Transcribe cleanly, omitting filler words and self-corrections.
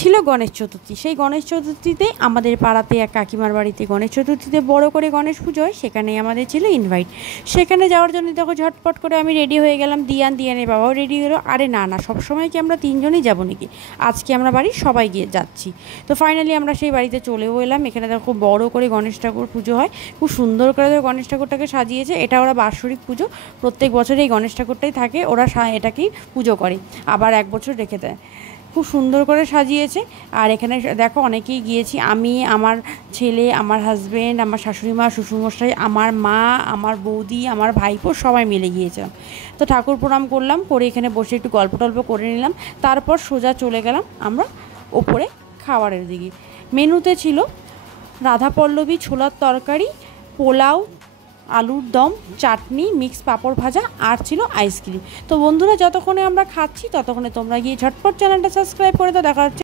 ছিল গণেশ চতুর্থী। সেই গণেশ চতুর্থীতে আমাদের পাড়াতে এক কাকিমার বাড়িতে গণেশ চতুর্থীতে বড় করে গণেশ পুজো হয়, সেখানেই আমাদের ছিল ইনভাইট। সেখানে যাওয়ার জন্য দেখো ঝটপট করে আমি রেডি হয়ে গেলাম, দিয়ানের বাবাও রেডি হলো। আরে না না, সবসময় কি আমরা তিনজনই যাবো নাকি, আজকে আমরা বাড়ির সবাই গিয়ে যাচ্ছি। তো ফাইনালি আমরা সেই বাড়িতে চলেও এলাম। এখানে দেখো খুব বড় করে গণেশ ঠাকুর পুজো হয়, খুব সুন্দর করে গণেশ ঠাকুরটাকে সাজিয়েছে। এটা ওরা বাৎসরিক পুজো, প্রত্যেক বছরই এই গণেশ ঠাকুরটাই থাকে, ওরা এটাকেই পুজো করে, আবার এক বছর রেখে দেয়। খুব সুন্দর করে সাজিয়েছে। আর এখানে দেখো অনেকেই গিয়েছি, আমি, আমার ছেলে, আমার হাজব্যান্ড, আমার শাশুড়ি মা, শ্বশুরমশাই, আমার মা, আমার বৌদি, আমার ভাইপো সবাই মিলে গিয়েছিলাম। তো ঠাকুর প্রণাম করলাম, করে এখানে বসে একটু গল্প টল্প করে নিলাম। তারপর সোজা চলে গেলাম আমরা ওপরে খাবারের দিকে। মেনুতে ছিল রাধাপল্লবী ছোলার তরকারি, পোলাও, আলুর দম, চাটনি, মিক্স পাঁপড় ভাজা, আর ছিল আইসক্রিম। তো বন্ধুরা, যতক্ষণে আমরা খাচ্ছি ততক্ষণে তোমরা গিয়ে ঝটপট চ্যানেলটা সাবস্ক্রাইব করে দাও। দেখা হচ্ছে